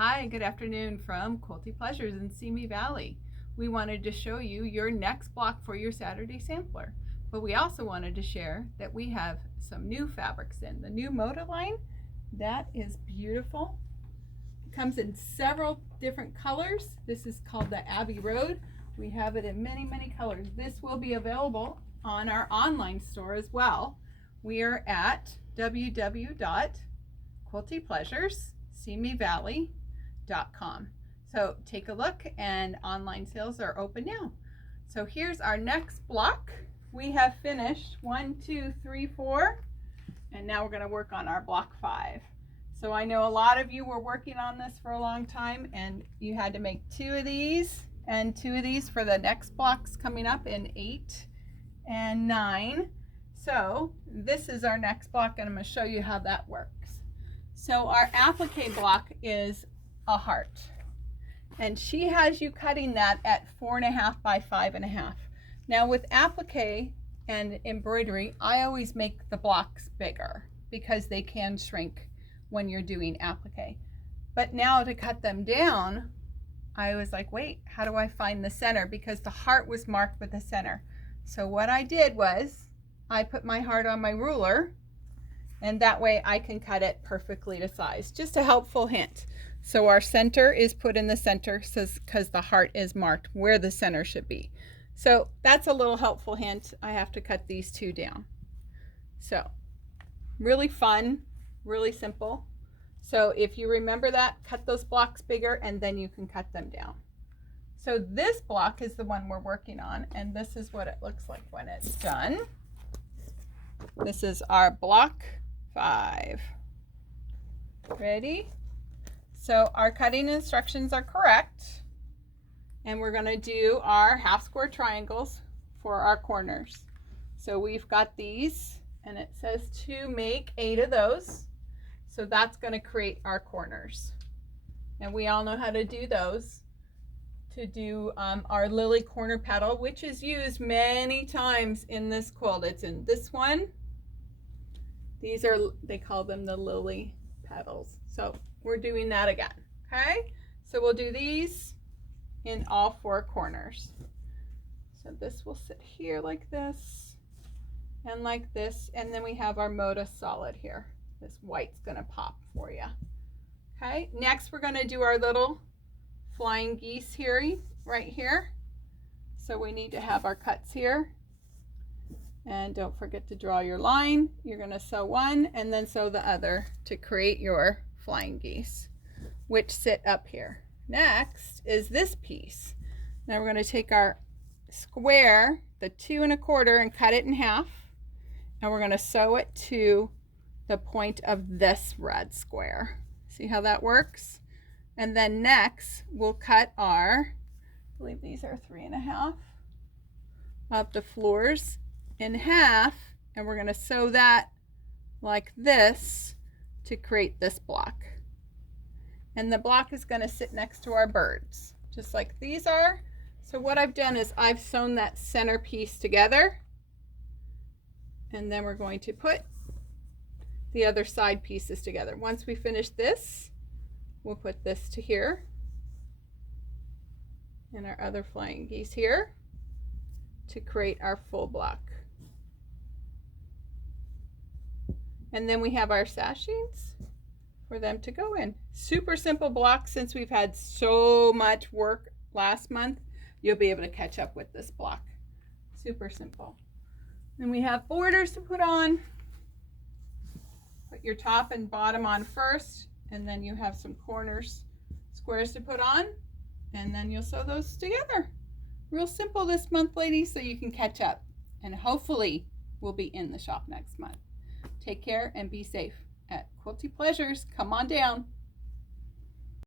Hi, good afternoon from Quilty Pleasures in Simi Valley. We wanted to show you your next block for your Saturday sampler, but we also wanted to share that we have some new fabrics in. The new Moda line, that is beautiful. It comes in several different colors. This is called the Abbey Road. We have it in many, many colors. This will be available on our online store as well. We are at www.quiltypleasuressimivalley.com. So take a look, and online sales are open now. So here's our next block. We have finished 1, 2, 3, 4, and now we're going to work on our block 5. So I know a lot of you were working on this for a long time, and you had to make 2 of these and 2 of these for the next blocks coming up in 8 and 9. So this is our next block, and I'm going to show you how that works. So our applique block is a heart, and she has you cutting that at 4.5 by 5.5. Now with applique and embroidery, I always make the blocks bigger because they can shrink when you're doing applique. But now to cut them down, I was like, wait, how do I find the center? Because the heart was marked with the center. So what I did was I put my heart on my ruler, and that way I can cut it perfectly to size. Just a helpful hint. So our center is put in the center because the heart is marked where the center should be. So that's a little helpful hint. I have to cut these 2 down. So really fun, really simple. So if you remember that, cut those blocks bigger and then you can cut them down. So this block is the one we're working on, and this is what it looks like when it's done. This is our block 5. Ready? So our cutting instructions are correct, and we're going to do our half square triangles for our corners. So we've got these, and it says to make 8 of those. So that's going to create our corners, and we all know how to do those. To do our lily corner petal, which is used many times in this quilt. It's in this one. These are, they call them the lily petals. So we're doing that again. Okay, so we'll do these in all 4 corners. So this will sit here like this and like this, and then we have our Moda solid here. This white's gonna pop for you. Okay, next we're gonna do our little flying geese here, right here. So we need to have our cuts here, and don't forget to draw your line. You're going to sew one and then sew the other to create your flying geese, which sit up here. Next is this piece. Now we're going to take our square, the 2 1/4, and cut it in half, and we're going to sew it to the point of this red square. See how that works? And then next we'll cut our, I believe these are 3.5 of the floors in half, and we're going to sew that like this to create this block. And the block is going to sit next to our birds, just like these are. So what I've done is I've sewn that center piece together, and then we're going to put the other side pieces together. Once we finish this, we'll put this to here, and our other flying geese here to create our full block. And then we have our sashings for them to go in. Super simple block. Since we've had so much work last month, you'll be able to catch up with this block. Super simple. Then we have borders to put on. Put your top and bottom on first, and then you have some corners, squares to put on, and then you'll sew those together. Real simple this month, ladies, so you can catch up, and hopefully we'll be in the shop next month. Take care and be safe at Quilty Pleasures. Come on down.